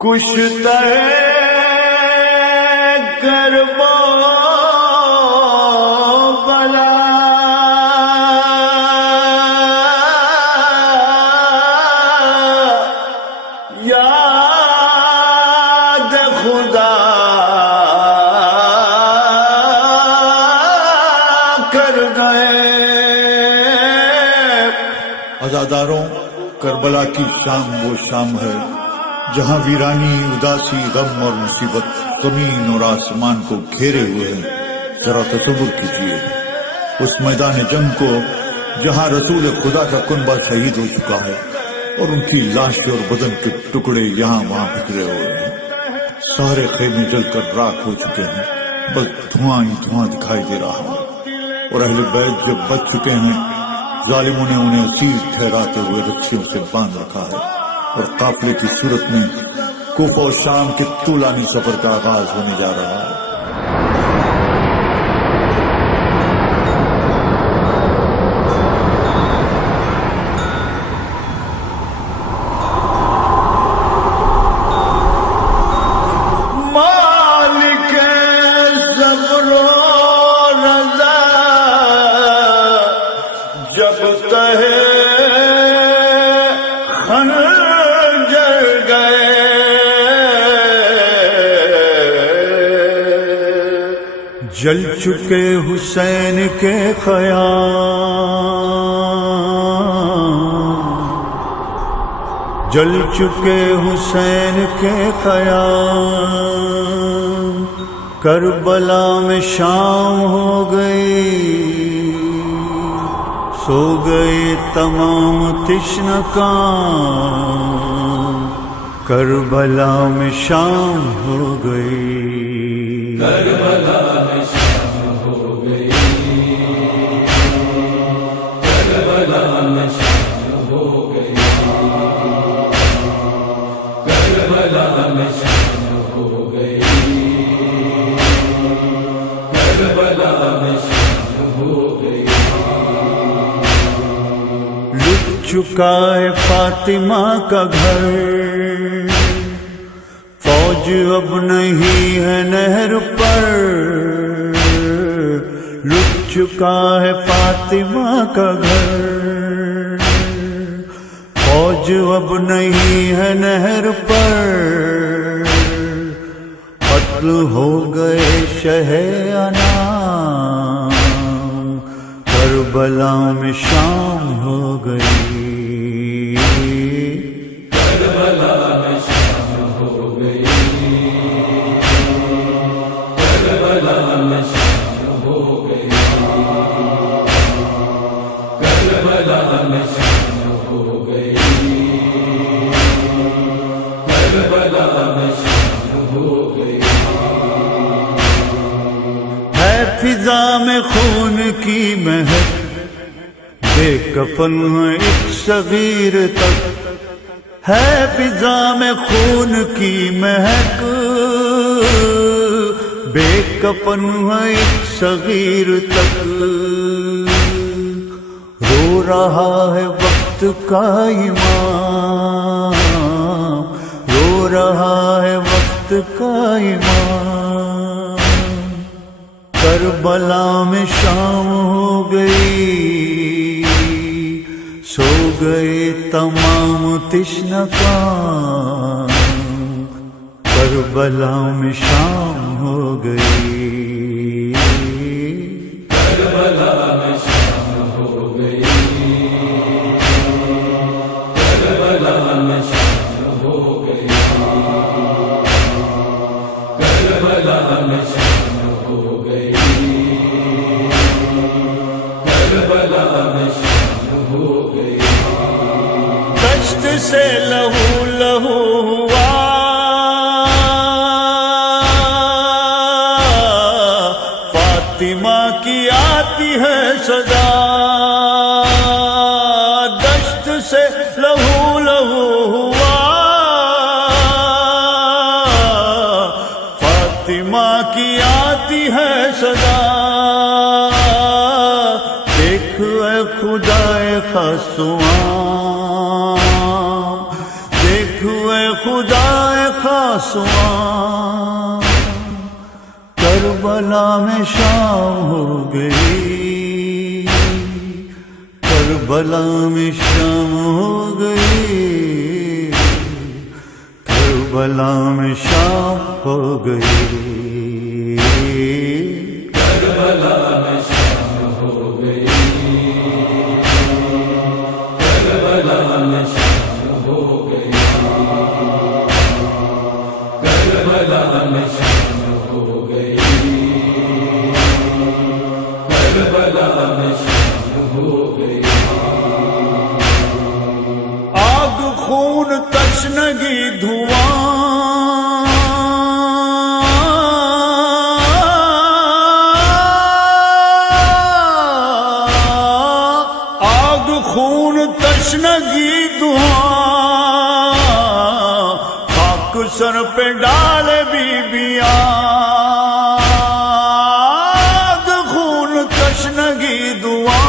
کشتہ کربلا یاد خدا کر گئے۔ عزاداروں، کربلا کی شام وہ شام ہے جہاں ویرانی، اداسی، غم اور مصیبت زمین اور آسمان کو گھیرے ہوئے ہیں۔ ذرا تصور کیجیے اس میدان جنگ کو جہاں رسول خدا کا کنبہ شہید ہو چکا ہے اور ان کی لاشیں اور بدن کے ٹکڑے یہاں وہاں بکھرے ہوئے ہیں۔ سارے خیمے جل کر راکھ ہو چکے ہیں، بس دھواں ہی دھواں دکھائی دے رہا ہے، اور اہل بیت جب بچ چکے ہیں ظالموں نے انہیں اسیر ٹھہراتے ہوئے رسیوں سے باندھ رکھا ہے، اور قافلے کی صورت میں کوفہ و شام کے طولانی سفر کا آغاز ہونے جا رہا ہے۔ مالک صبر و رضا جب تہے خنجر گئے، جل چکے حسین کے خیام، جل چکے حسین کے خیام، کربلا میں شام ہو گئی، سو گئے تمام تشنکان، کربلا میں شام ہو گئی، کربلا میں شام ہو گئی، کربلا میں شام ہو گئی، کربلا میں شام ہو گئی، کربلا میں شام ہو گئی۔ لٹ چکا ہے فاطمہ کا گھر، فوج اب نہیں ہے نہر پر، لٹ چکا ہے فاطمہ کا گھر، فوج اب نہیں ہے نہر پر، قتل ہو گئے شہ انام، کربلا میں شام ہو گئی، کربلا میں شام ہو گئی، کربلا میں شام ہو گئی، کربلا میں شام ہو گئی، کربلا میں شام ہو گئی۔ ہے فضا میں خون کی مہک، بے کفن ہے ایک صغیر تک، ہے فضا میں خون کی مہک، بے کفن ہے ایک صغیر تک، رو رہا ہے وقت کا امام، رو رہا ہے وقت کا امام، کربلا میں شام ہو گئی، سو گئے تمام تشنکان، کربلا میں شام ہو گئی، کربلا میں شام ہو گئی، کربلا میں شام ہو گئی، کربلا میں شام ہو گئی، کربلا میں شام ہو گئی۔ دشت سے لہو لہو ہوا، فاطمہ کی آتی ہے صدا، دشت سے لہو لہو ہوا، فاطمہ کی آتی ہے صدا، دیکھ اے خدائے خاص، دیکھ اے خدائے خاص آسمان کربلا میں شام ہو گئی، کربلا میں شام ہو گئی، کربلا میں شام ہو گئی، کربلا میں شام ہو گئی، کربلا میں شام ہو گئی، کربلا میں شام ہو گئی، کربلا میں شام ہو گئی، آگ خون تشنگی دھواں، آگ خون تشنگی دھواں، خاک سر پہ ڈالے بیبیاں، آگ خون تشنگی دھواں،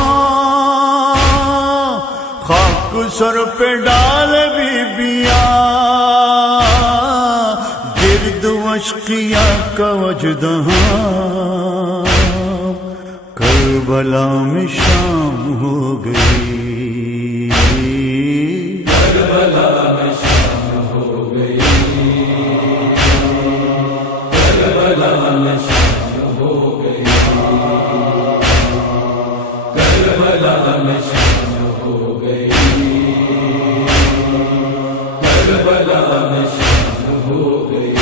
خاک سر پہ ڈال بیبیاں، گرد اشقیاء کا وجدہاں، کربلا میں شام ہو گئی، کربلا میں شام ہو گئی، کربلا میں شام ہو گئی، کربلا میں شام ہو گئی، کربلا میں شام ہو گئی،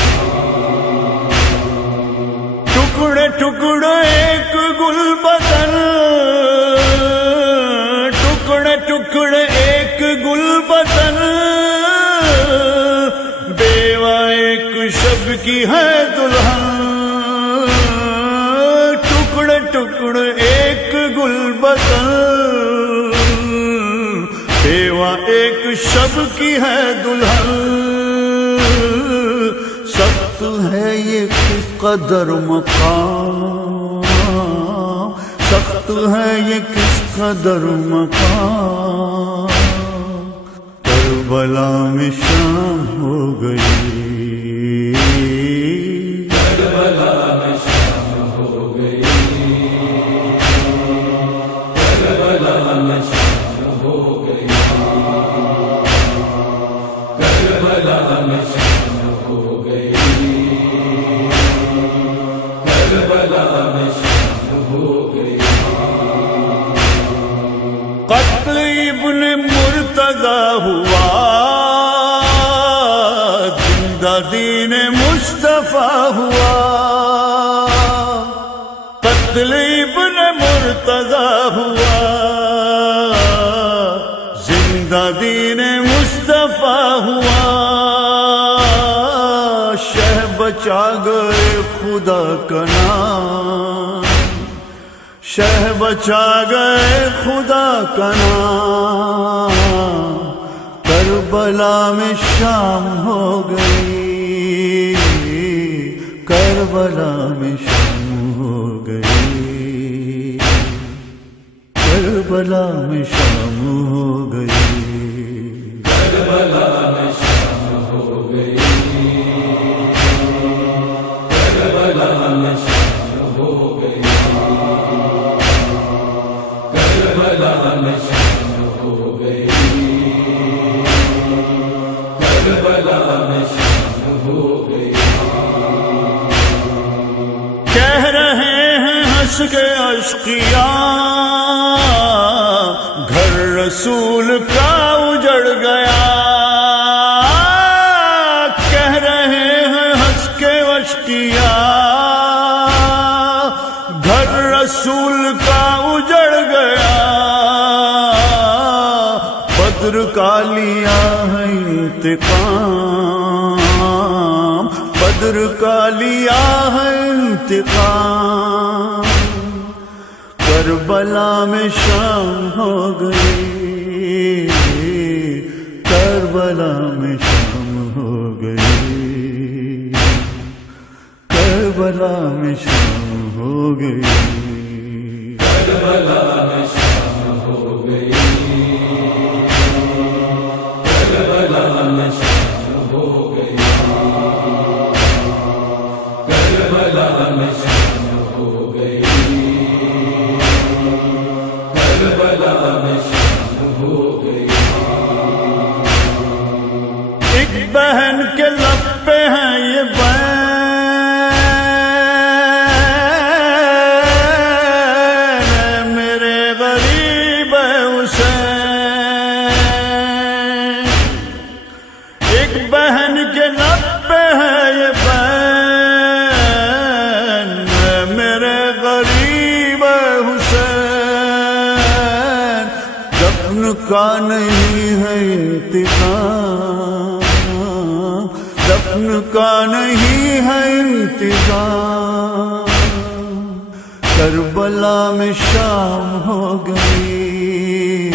ٹکڑے ٹکڑے ایک گل بدن، ٹکڑے ٹکڑے ایک گل بدن، بیوہ ایک شب کی ہے دلہن، ٹکڑے ٹکڑے ایک گل بدن، بیوہ ایک شب کی ہے دلہن، سخت ہے یہ کس قدر مقام، سخت ہے یہ کس قدر مقام، کربلا میں شام ہو گئی، کربلا میں شام ہو گئی، کربلا میں شام ہو گئی، کربلا میں شام ہو گئی، کربلا میں شام ہو گئی، قتل ابن مرتضی ہوا، زندہ دین مصطفیٰ ہوا، قتل ابن مرتضی ہوا، زندہ دین مصطفیٰ ہوا، شہ بچا گئے خدا کا نام، شہ بچا گئے خدا کا نام، کربلا میں شام ہو گئی، کربلا میں شام ہو گئی، کربلا میں شام ہو گئی، کربلا میں شام ہو گئی، کربلا میں شام ہو گئی، کربلا میں شام ہو گئی، کربلا میں شام ہو گئی، کہہ رہے ہیں ہنس کے اشقیاء، گھر رسول کا اجڑ گیا، کہہ رہے ہیں ہنس کے اشقیاء، گھر رسول کا اجڑ گیا، بدر کا لیا ہے انتقام، بدر کا لیا ہے انتقام، کربلا میں شام ہو گئی، کربلا میں شام ہو گئی، کربلا میں شام ہو گئی، کربلا میں شام ہو گئی، کربلا میں شام ہو گئی، در غریب حسین دفن کا نہیں ہے انتظام، دفن کا نہیں ہے انتظام، کربلا میں شام ہو گئی،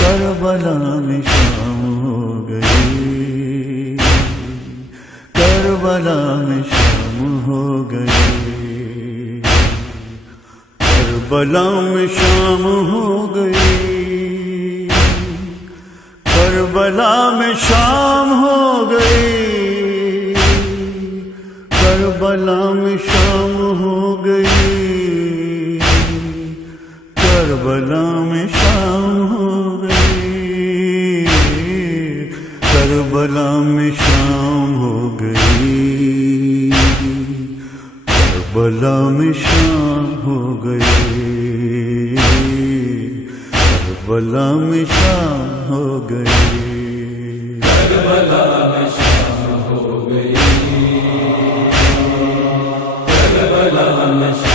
کربلا میں شام ہو گئی، کربلا میں شام ہو گئی، کربلا میں شام ہو گئی، کربلا میں شام ہو گئی، کربلا میں شام ہو گئی، کربلا میں شام ہو گئی، کربلا میں شام ہو گئی، کربلا میں شام ہو گئی، کربلا میں شام ہو گئی، کربلا میں شام ہو گئی، کربلا میں شام